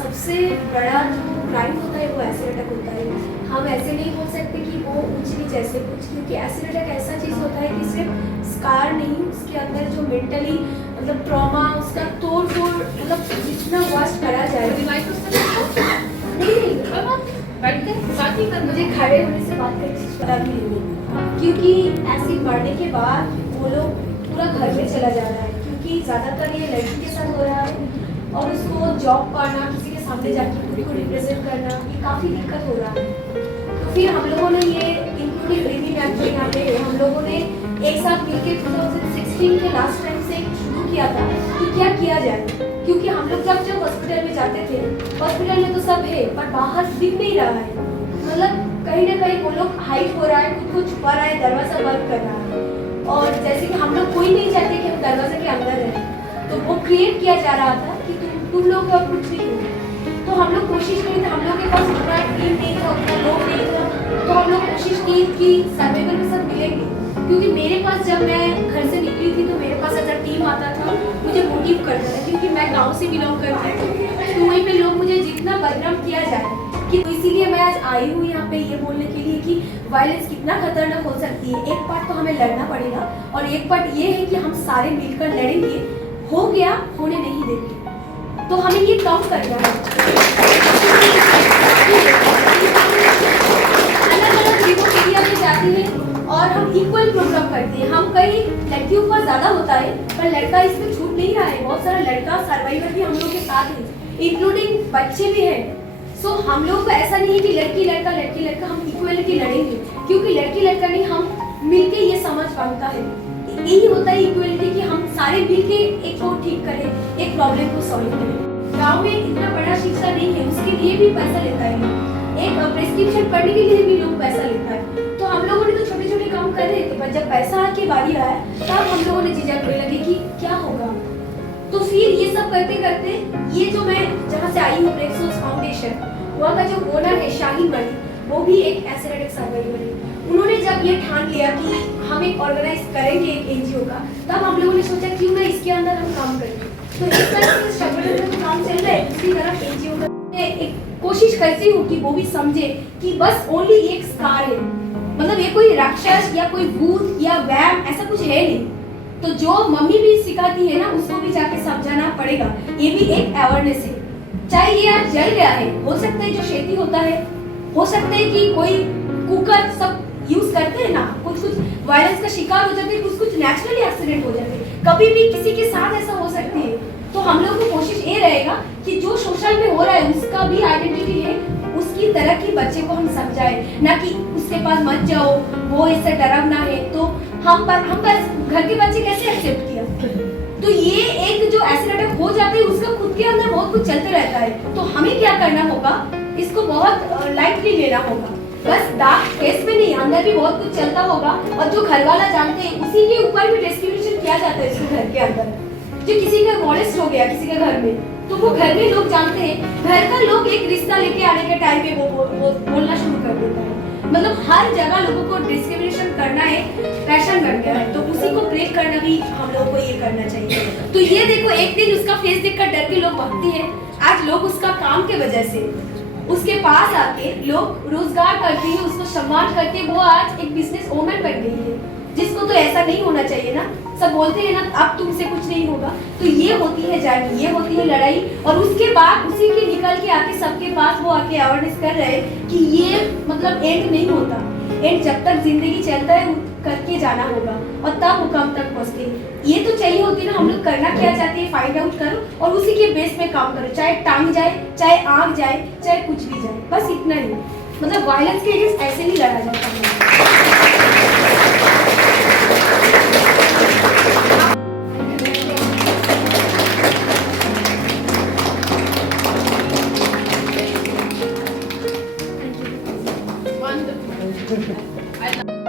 सबसे बड़ा जो क्राइम होता है वो एसिड अटैक होता है। हम ऐसे नहीं बोल सकते कि वो ऊंच नीच ऐसे कुछ, क्योंकि एसिड अटैक ऐसा चीज़ होता है कि सिर्फ स्कार नहीं, उसके अंदर जो मेंटली मतलब ट्रॉमा, उसका तोड़ फोड़, मतलब जितना वर्स्ट करा जाए। मुझे खड़े होने से बात करने क्योंकि एसिड बढ़ने के बाद वो लोग पूरा घर में चला जा रहा है, क्योंकि ज़्यादातर ये लड़की के साथ हो रहा है और उसको जॉब करना, किसी के सामने जाके खुद को रिप्रेजेंट करना, ये काफ़ी दिक्कत हो रहा है। तो फिर हम लोगों ने ये इंक्लूडिंग रिव्यू मैम के यहाँ पे हम लोगों ने एक साथ मिलकर 2016 के लास्ट टाइम से शुरू किया था कि क्या किया जाए, क्योंकि हम लोग जब हॉस्पिटल में जाते थे, हॉस्पिटल में तो सब है पर बाहर दिख नहीं रहा है, मतलब कहीं ना कहीं वो लोग हाइड हो रहा है, खुद को छुपा रहा है, दरवाजा बंद कर रहा है। और जैसे कि हम लोग कोई नहीं चाहते कि हम दरवाजे के अंदर रहें, तो वो क्रिएट किया जा रहा था कि तुम लोग अब कुछ नहीं हो। तो हम लोग कोशिश करें, हम लोग के पास उतना टीम नहीं था, उतना लोग नहीं था, तो हम लोग कोशिश की कि सर्वाइवर के साथ मिलेंगे, क्योंकि मेरे पास जब मैं घर से निकली थी तो मेरे पास अगर टीम आता था मुझे मोटिव करता था, क्योंकि मैं गाँव से बिलोंग करती हूँ, तो वहीं पे लोग मुझे जितना बदनाम किया जाए कि, तो इसीलिए मैं आज आई हूँ यहाँ पे ये बोलने के लिए कि वायलेंस कितना खतरनाक हो सकती है। एक पार्ट तो हमें लड़ना पड़ेगा और एक पार्ट ये है कि हम सारे मिलकर लड़ेंगे, हो गया होने नहीं देंगे, तो हमें ये कम करना है। अलग-अलग रिमोट एरिया में जाती है और हम इक्वल प्रोग्राम करते हैं। हम कई लड़कियों का ज़्यादा होता है पर लड़का इसमें छूट नहीं रहा है, बहुत सारा लड़का सर्वाइवर भी हम लोग के साथ है, इंक्लूडिंग बच्चे भी हैं। सो हम लोग को ऐसा नहीं है कि लड़की लड़का, हम इक्वलिटी लड़ेंगे, क्योंकि लड़की लड़का नहीं, हम मिलके ये समझ पाता है, यही होता है इक्वलिटी कि हम सारे मिलके एक को ठीक करें, एक प्रॉब्लम को सॉल्व करें। गांव में इतना बड़ा शिक्षा नहीं है, उसके लिए भी पैसा लेता है, एक प्रेस्क्रिप्शन पढ़ने के लिए भी लोग पैसा लेता है। तो हम लोगों ने तो छोटे छोटे काम कर रहे थे, पर जब पैसा की बारी आया तब हम लोगों ने झिझक होने लगी कि क्या होगा। तो फिर ये सब करते करते ये जो मैं जहाँ से आई हूँ, ब्रेकसोर्स फाउंडेशन, वहाँ का जो ओनर है शाहीन मलिक, वो भी एक एसिड अटैक सर्वाइवर है। उन्होंने जब ये ठान लिया कि हम एक ऑर्गेनाइज करेंगे एक एनजीओ का, तब हम लोगों ने सोचा क्यों ना इसके अंदर हम काम करें। तो इस तरह से संगठन में काम चल रहा है, दूसरी तरफ एनजीओ का एक कोशिश करती हूँ कि वो भी समझे कि बस ओनली एक स्कार है, मतलब ये कोई राक्षस या कोई भूत या वैम ऐसा कुछ है नहीं। तो जो मम्मी भी सिखाती है ना, उसको भी जाके समझाना पड़ेगा, ये भी एक अवेयरनेस है। चाहे ये आज जल गया है, हो सकता है जो खेती होता है, हो सकता है कि कोई कुकर सब यूज करते हैं ना, कुछ वायरस का शिकार हो जाते हैं, कुछ नेचुरली एक्सीडेंट हो जाते हैं, कभी भी किसी के साथ ऐसा हो सकती है। तो हम लोग को कोशिश ये रहेगा कि जो सोशल में हो रहा है उसका भी आइडेंटिटी है, उसकी तरह की बच्चे को हम समझाएं, ना कि उसके पास मत जाओ, वो इससे डरावना है। तो हम बस घर के बच्चे कैसे एक्सेप्ट किया। तो ये एक जो एसिड अटैक हो जाता है उसका खुद के अंदर बहुत कुछ चलते रहता है, तो हमें क्या करना होगा, इसको बहुत लाइटली लेना होगा। बस डार्क फेस में नहीं, अंदर भी बहुत कुछ चलता होगा, और जो घर वाला जानते हैं उसी के ऊपर भी डिस्क्रिमिनेशन किया जाता है। इसको घर के अंदर जो किसी का मॉलेस्ट हो गया किसी के घर में, तो वो घर में लोग जानते हैं, घर का लोग एक रिश्ता लेके आने के टाइम पे वो बोलना शुरू कर देता है। मतलब हर जगह लोगों को डिस्क्रिमिनेशन करना एक पैशन बन गया है, तो उसी को ब्रेक करना भी हम लोगों को ये करना चाहिए। तो ये देखो, एक दिन उसका फेस देखकर डर के लोग भागते हैं, आज लोग उसका काम के वजह से उसके पास आके लोग रोजगार करते हैं, उसको सम्मान करके वो आज एक बिजनेस वूमन बन गई है, जिसको तो ऐसा नहीं होना चाहिए ना। सब बोलते हैं ना अब तुमसे कुछ नहीं होगा, तो ये होती है जर्नी, ये होती है लड़ाई, और उसके बाद उसी के निकल के आके सबके पास वो आके अवेयरनेस कर रहे हैं कि ये मतलब एंड नहीं होता, एंड जब तक जिंदगी चलता है करके जाना होगा, और तब मुकाम तक पहुंचते। ये तो चाहिए होती है ना, हम लोग करना क्या चाहते हैं फाइंड आउट करो और उसी के बेस में काम करो, चाहे टांग जाए, चाहे आग जाए, चाहे कुछ भी जाए, बस इतना ही। मतलब वायलेंस के अगेंस्ट ऐसे नहीं लड़ा जाता है। Wonderful. I love